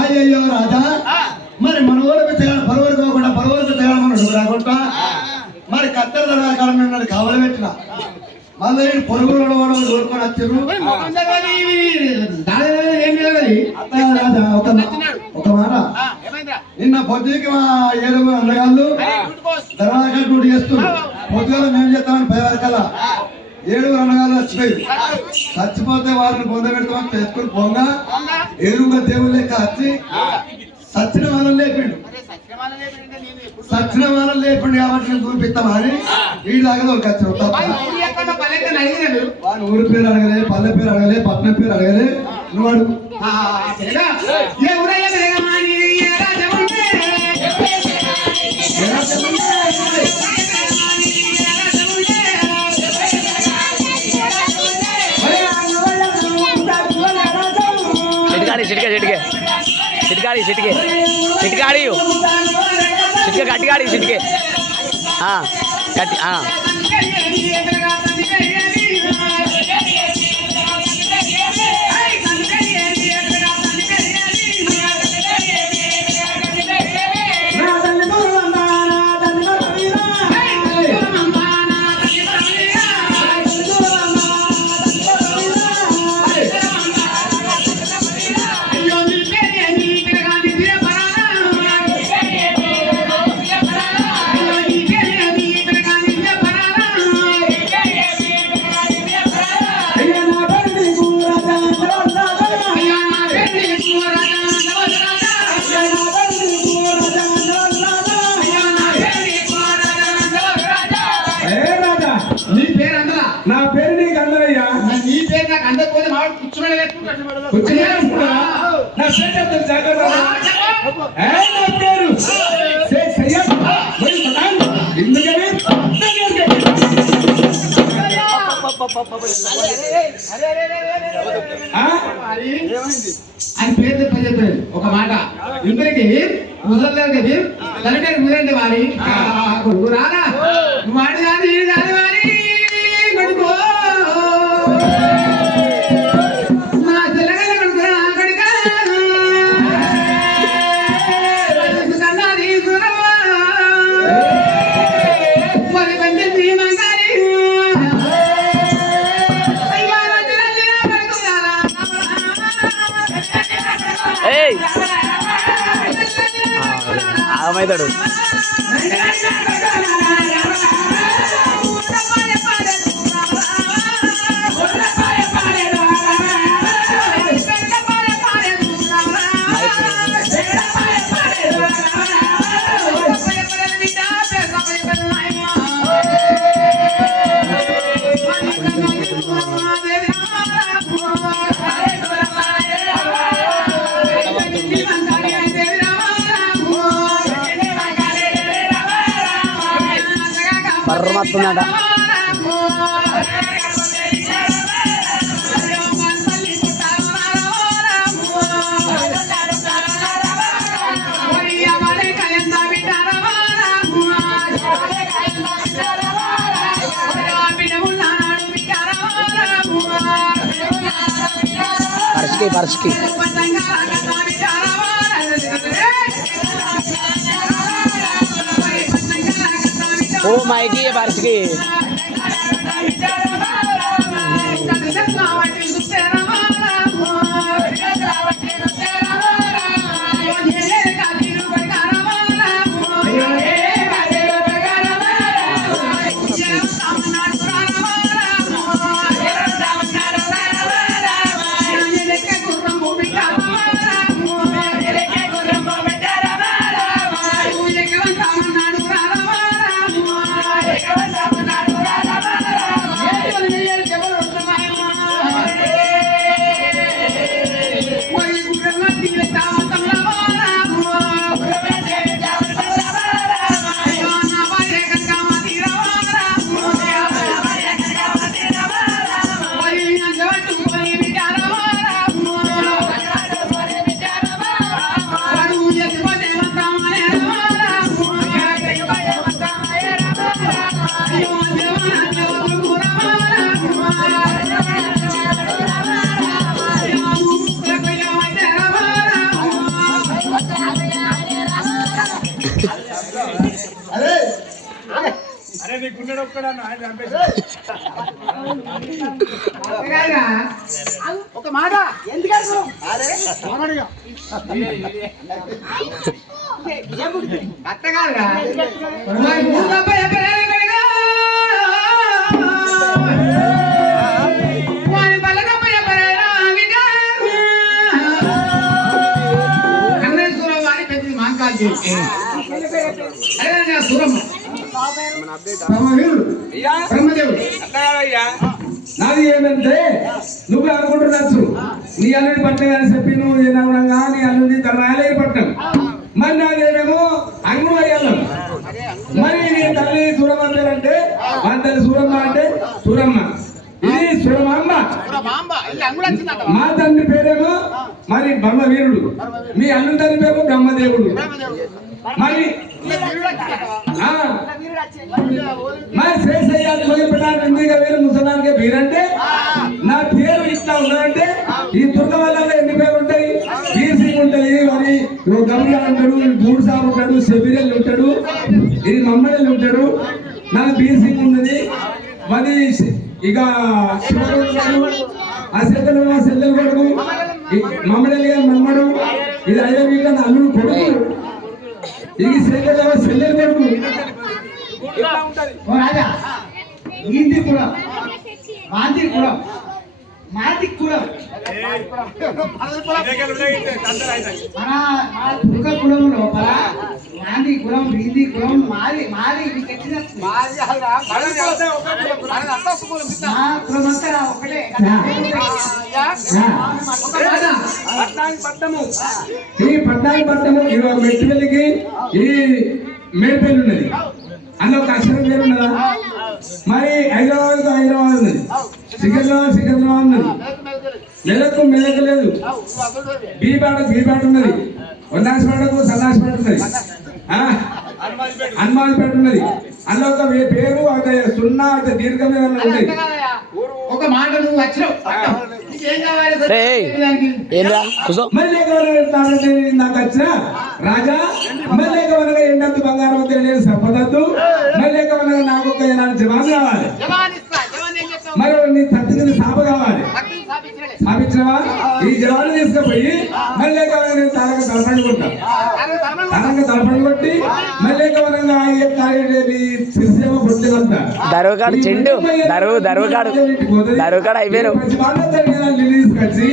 అయ్యో రాజా మరి మన ఊరికి తెగడం పరువురికి పోకుండా పరువురికి తెగడం రాకుండా మరి కత్తెర దొరకాల కాలం కావలి పెట్టిన మళ్ళీ పొరుగులు ఊరుకొని వచ్చారు. రాజా ఒక మాట నిన్న పొద్దుకి మా 7 అన్నగాళ్ళు దర్వాజా డ్యూటీ చేస్తున్నారు. పొద్దుగా మేము చేస్తామని 10 వరకల్లా 7 అన్నగాళ్ళు చచ్చిపోయి చచ్చిపోతే వారిని పొందబెడతామని తెచ్చుకుని పొంగ ఎరువుగా దేవుడు లెక్క వచ్చి సచ్చిన వాళ్ళని లేపిండు. సచ్చిన వాళ్ళని లేపిండు కాబట్టి నేను చూపిస్తామని వీడి దాకా దొరికొచ్చారు. వాళ్ళ ఊరి పేరు అడగలే, పల్లె పేరు అడగలే, పట్టణం పేరు అడగలే. నువ్వు అడుగు चिटकाड़ी चिटके चिटकाड़ी चिटके कटगाड़ी चिटके हाँ कट हाँ నా పేరు నీకు అందరయ్యా. నీ పేరు నాకు అందకపోతే మావాడు కూర్చున్నాడు అని పేరు చెప్పారు. ఒక మాట ఇందరికి ముసలి తలటే ముదండి వారి రానా వాడు కాదు కాదు వారి కొడుకో మా తెలంగాణ కొడుకు కొడుక మరి పండి మంగారి ఆగమైతాడు పర్వతుందట పర్సుకి ఓ మైకి బర్స్కి ఒక మాట ఎందుకు అత్తగారుగా అన్నేశ్వరం వారి పెద్ద మాంకాలు సూరమ్మ బ్రహ్మదేవుడు నాది ఏమంటే నువ్వు అనుకుంటున్నాచ్చు నీ అల్లుడి పట్టం అని చెప్పి నువ్వు ఏమన్నా నీ అల్లుడి రాయలేని పట్టం మరి నాదేమో అంగుళం మరి నీ తల్లి సూరమ్మ అంటే మన తల్లి సూరమ్మ అంటే సూరమ్మ ఇది సూరమాంబ మా తండ్రి పేరేమో మరి బ్రహ్మవీరుడు మీ అల్లుడి తండ్రి పేరు బ్రహ్మదేవుడు మరి మరి శ్రేష్ఠయ్యాన్ని మొదలుపెట్టాలి ఇందుగా వేరు ముసలానికే వీరంటే నా పేరు ఇట్లా ఉన్నదంటే ఈ దుర్గ వల్ల ఎన్ని పేర్లు ఉంటాయి వీర్ సింగ్ ఉంటది మరి గమ్లా ఉంటాడు గూడు సాబ్ ఉంటాడు శబిరెల్లి ఉంటాడు ఇది మమ్మడల్లి ఉంటాడు నాకు వీర్ సింగ్ ఉన్నది మరి ఇక శివరుడు ఉంటాడు ఆ సెల్లెలు మా సెల్లెలు కొడుకు మమ్మడల్లి మమ్మడు ఇది అయ్యో వీళ్ళ అల్లుడు కొడుకు ఇది సెల్లెలు కొడుకు రాజా ఇంది కూడా మాది కూడా మాది కూడా మన దుర్గ కులం లోపల మాది కులం వీధి కులం మాది మాది మీకు ఎట్టిన మా కులం అంతా ఒకటే ఈ పట్నాయి పట్టము మెట్టుపల్లికి ఈ మేడిపల్లి ఉన్నది అందులో ఒక అక్షరం పేరు ఉన్నదా మరి హైదరాబాద్ ఉన్నది సికింద్రాబాద్ ఉన్నది మెదక్ లేదు బీపాట ఉన్నది వన్నాసిపేటకు సన్నాసిపేట ఉన్నది హనుమాన్పేట ఉన్నది అందులో ఒక పేరు ఒక సున్నా ఒక దీర్ఘం ఏమన్నా ఉన్నది ఒక మాట నువ్వు వచ్చినావు నాకు వచ్చిన రాజా మళ్ళీ ఎండంత బంగారం నేను సంపదద్దు మళ్ళీ నాకు ఒక జవాబు కావాలి మరి నీ తట్టుకుని సాప కావాలి స్థాపించినవా ఈ జవాబు తీసుకుపోయి మళ్ళీ నేను తారక తలపండి కొట్టా తారక తలపండి కొట్టి మళ్ళీ సిరిసేమ పొట్టుకెళ్తా దరువుకాడు చెండు దరువుకాడు అయిపోయారు తీసుకొచ్చి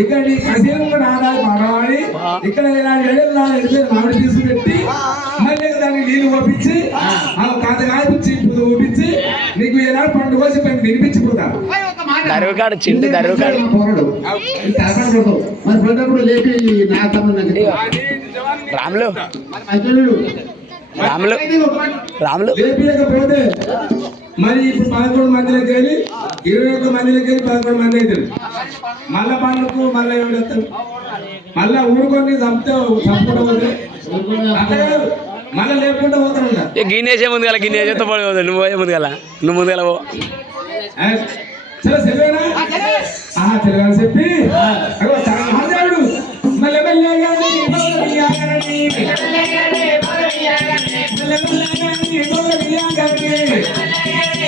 ఇక్కడ కసేపు కూడా ఆడాలి మాడవాడి ఇక్కడ మామిడి తీసి పెట్టి మళ్ళీ దానికి నీళ్లు పంపించి కాత కాపించి ఊపించి నీకు ఏనాడు పండు కోసి మేము వినిపించిపోతా దరువుకాడు చెండు దరువుకాడు రాములు రాములు రాములు లేపియకపోతే మరి ఇప్పుడు 11 మందిలోకి వెళ్ళి 21 మందిలోకి వెళ్ళి 11 మంది అవుతారు మళ్ళా పండుగకు మళ్ళీ ఎవడెత్తారు మళ్ళా ఊరుకొని చంపుకుంటూ పోతే మళ్ళీ లేకుండా పోతారు గిన్నేసే ముందు గల గిన్నేసేతో పడిపోతాడు నువ్వు పోయే ముందు గల నువ్వు ముందు గల పో చలో సెలవేనా సెలవని చెప్పి మహాదేవుడు మళ్ళీ మెల్లగా రంగయ్య